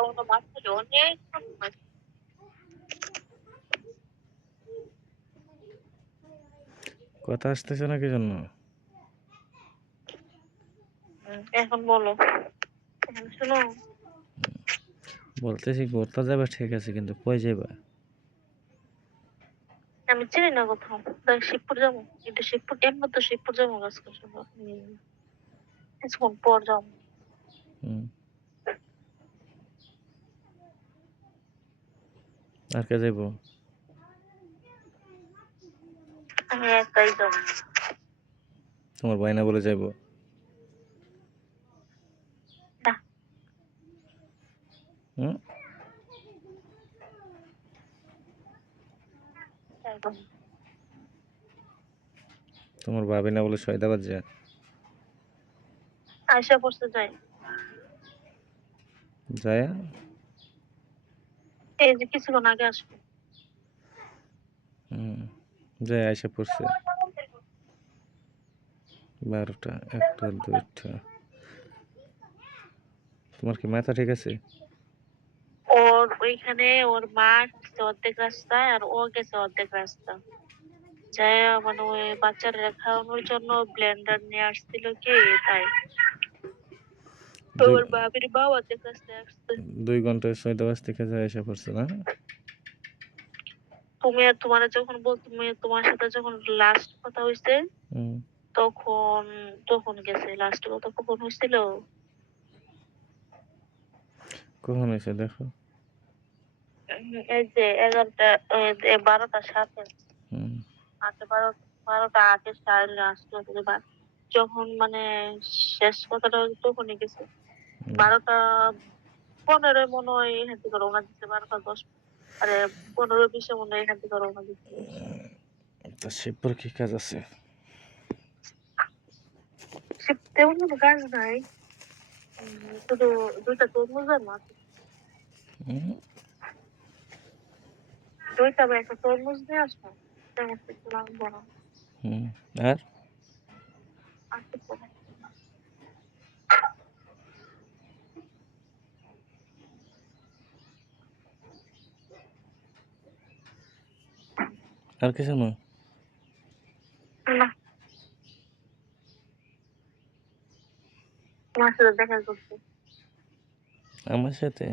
অন্য বাচ্চাদের অনেক রকম কথা আসতেছে না কি জন্য এখন বলো। শোনো। বলতেছি ঘুরতে যাবে ঠিক আছে কিন্তু কই যাবা আমি চিনি না কোথাও। শিবপুর যাব। কিন্তু শিবপুর এমন তো শিবপুর যাব শোনো কিছুক্ষণ পর যাব। হুম। আর কে যাইব। আমি একাই যাব তোমার বাইনা বলে যাইব? হুম? না। তোমার ভাবি না বলে সয়দাবাদ যা? আয়সা পড়তে যাই যায়? এই যে কিছুক্ষণ আগে আসব হুম যায় আইসা পড়ছে। বারোটা একটা দুইটা। তোমার কি মাথা ঠিক আছে? ওর ওইখানে ওর মা অর্ধেক রাস্তা আর ও গেছে অর্ধেক রাস্তা। যাই মানে ওই বাচ্চারা খাওয়ানোর জন্য ব্লেন্ডার নিয়ে আসছিল কি তাই। দুই থেকে যায় আইসা পড়ছে না? তুমি আর তোমার যখন বল তুমি তোমার সাথে যখন লাস্ট কথা হুম। তখন তখন গেছে লাস্ট কথা কখন হয়েছিল কখন দেখো। এই যে এগারোটা বারোটা সাথে। আটটা বারো বারোটা আটে সাড়ে আসলো যখন মানে শেষ কথাটা তখনই গেছে। বারোটা পনেরো মনে হয় এখান থেকে রওনা দিচ্ছে বারোটা দশ আরে পনেরো বিশে মনে হয় এখান থেকে রওনা দিচ্ছে তা শিবপুর কি কাজ আছে সে তেমন কোনো কাজ নাই উম, শুধু দুইটা তরমুজ আর মাছ হুম দুইটা বা একটা তরমুজ নিয়ে আসব তেমন কিছু লাগবো না হুম আর আর কিছু আর কিছু না। তোমার সাথে দেখা করতে আমার সাথে?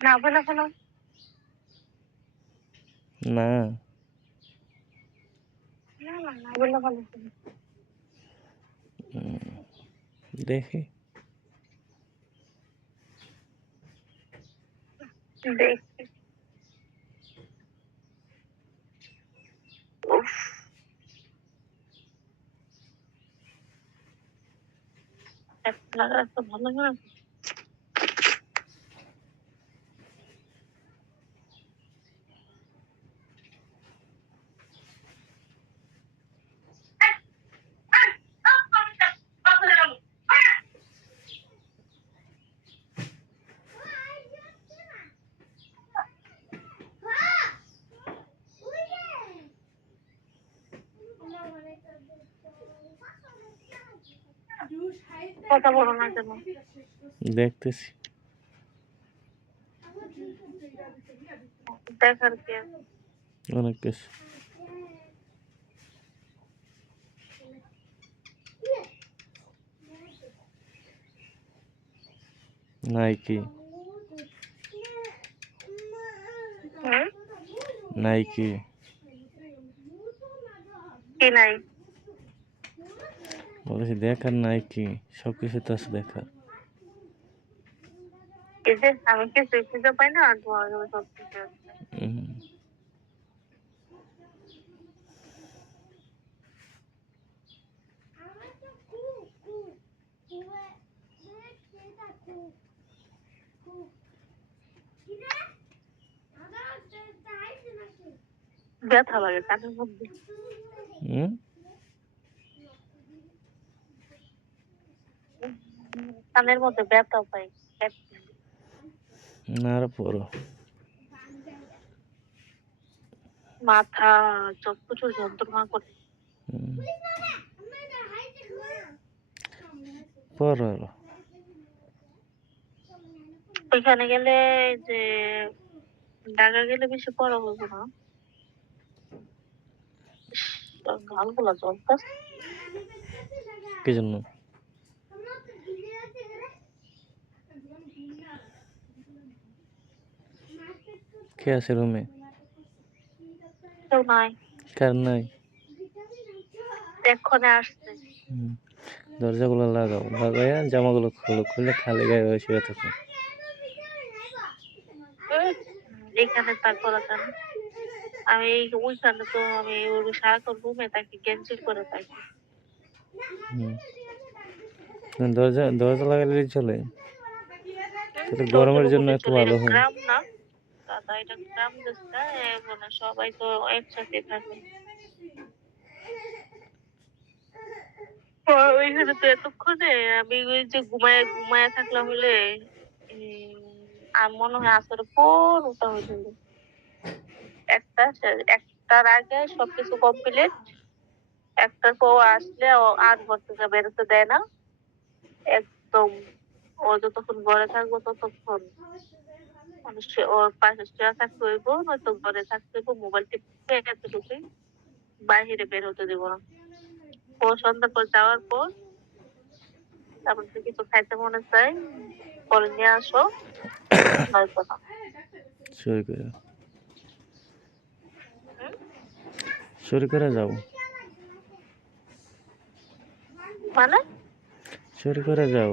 না বলে ফেলো না। না না না বলে ফেলো হুম, দেখি লাগা তো ভালো না কথা বলো না কেন? দেখতেছি। দেখার কি। অনেক কিছু নাইকি। নাইকি। কি নাই? বলেছি দেখার নাইকি সব কিছু তো আছে দেখার। আমি কিছুই খুঁজে পাই না আর তোমার সব কিছু। ব্যথা লাগে কানের মধ্যে হুম কানের মধ্যে ব্যথা পাই। আর মাথা চোখ প্রচুর যন্ত্রণা করে। পড়ো ওইখানে গেলে যে ঢাকা গেলে বেশি পড়া হব না। গালগুলা জল কি জন্য? কে আছে রুমে কেউ নাই কার নাই? এক্ষণে আসছে। দরজাগুলো লাগাও। লাগাইয়া জামাগুলো খোলো। খুলে খালি গায়ে হয়ে শুয়ে থাকো। এখানে তারপর আমি এই ওইখানে তো আমি ওর সারাক্ষণ রুমে থাকি গেঞ্জি করে থাকি। দরজা দরজা লাগালে চলে। গরমের জন্য একটু ভালো হয়। দাদা এটা গ্রাম মানে সবাই তো একসাথে থাকে। ওইখানে তো এতক্ষণে আমি ওই যে ঘুমায় ঘুমায় থাকলাম হলে আর মনে হয় আসলে পর ওটা হয়ে একটা, একটার আগে সবকিছু কমপ্লিট একটার পর আসলে আর ঘর বেরোতে দেয় না। একদম, ও যতক্ষণ ঘরে থাকব ততক্ষণ। মানে ওর পাশে থাকতে হইব নয়তো ঘরে থাকতে হইব মোবাইল টিপতে এতটুকুই বাইরে বের হতে দেবো না ও সন্ধ্যা পর যাওয়ার পর তারপর যদি কিছু খাইতে মনে চাই করে নিয়ে আসো নয়তো না শুরু করে শুরু করে যাও মানে শুরু করে যাও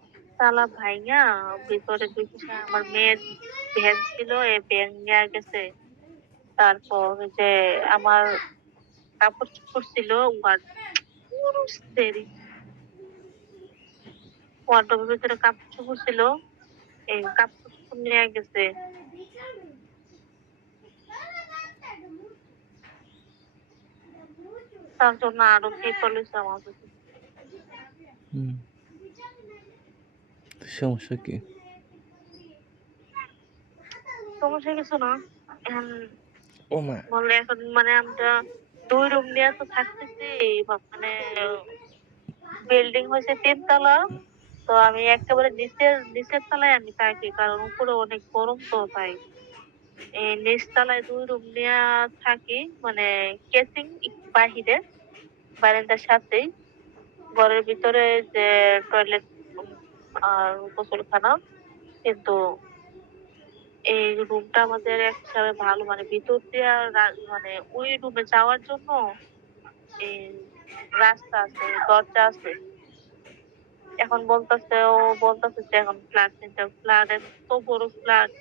তালা ভাইয়া ভিতরে আমার মেয়ের ব্যাগ ছিল ব্যাগ নিয়ে গেছে। তারপর যে আমার কাপড় চোপড় ছিল ওয়ার্ডের ভিতরে কাপড় চোপড় ছিল এই কাপড় চোপড় নিয়ে গেছে। তার জন্য আরও করেছে আমার। সমস্যা কি? সমস্যা কিছু না ও মা। বলে এখন মানে আমরা দুই রুম নিয়ে তো থাকতেছি মানে বিল্ডিং হয়েছে তিনতলা তো আমি একেবারে নিচের নিচের তলায় আমি থাকি কারণ উপরে অনেক গরম তো তাই এই নিচ তলায় দুই রুম নিয়ে থাকি মানে কেসিং বাহিরে বারান্দার সাথেই ঘরের ভিতরে যে টয়লেট আর গোসলখানা কিন্তু এই রুমটা আমাদের একসাথে ভালো মানে ভিতর দিয়ে মানে ওই রুমে যাওয়ার জন্য এই রাস্তা আছে, দরজা আছে। এখন বলতেছে, ও বলতেছে যে এখন ফ্ল্যাট নিতে ফ্ল্যাট এত বড় ফ্ল্যাট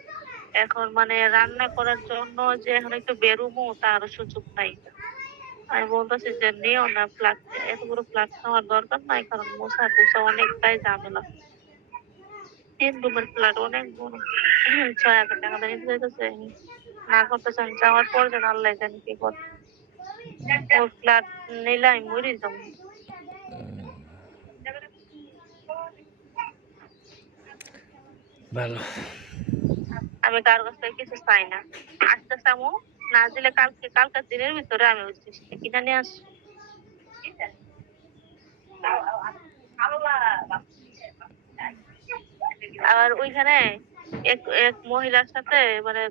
এখন মানে রান্না করার জন্য যে এখন একটু বেরোবো তার সুযোগ নাই। আমি বলতেছি যে নিও না ফ্ল্যাট এত বড় ফ্ল্যাট নেওয়ার দরকার নাই, কারণ মশা টুসা অনেকটাই ঝামেলা। তিন ফ্ল্যাট অনেক বড় ছয় হাজার টাকা দিয়ে নিতে চাইতেছে না করতেছে আমি যাওয়ার পর যেন আল্লাহ জানি কি করে ওর ফ্ল্যাট নিলে আমি মরি যাব ভালো আমি কারোর কাছ থেকে কিছু চাই না আস্তে চামো না দিলে কালকে কালকার দিনের ভিতরে আমি ওই জিনিসটা কিনে নিয়ে আসি আর ওইখানে এক এক মহিলার সাথে মানে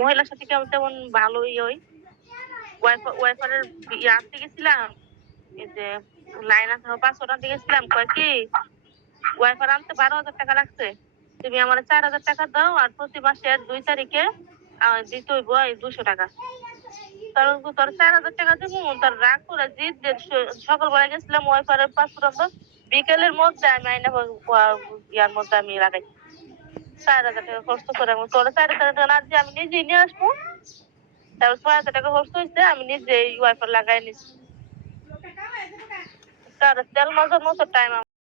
মহিলার সাথে কেমন তেমন ভালোই ওই ওয়াইফারের ইয়ে আনতে গেছিলাম। যে লাইন আছে পাঁচশো আনতে গেছিলাম। কয় কি, ওয়াইফার আনতে বারো হাজার টাকা লাগছে। তুমি আমার চার হাজার টাকা দাও, আর প্রতি মাসের দুই তারিখে দিতে হইব দুশো টাকা। কারণ তোর চার হাজার টাকা দিব, তোর রাগ করে জিদ সকালবেলা গেছিলাম ওয়াইফারের পাঁচশো টাকা বিকেলের মধ্যে আমি আইনা ইয়ার মধ্যে আমি লাগাই। চার হাজার টাকা খরচ করে আমি তোর চার হাজার টাকা না দিয়ে আমি নিজেই নিয়ে আসব। তারপর ছয় হাজার টাকা খরচ হয়েছে, আমি নিজেই ওয়াইফার লাগাই নিছি। তার তেল মাজার মতো টাইম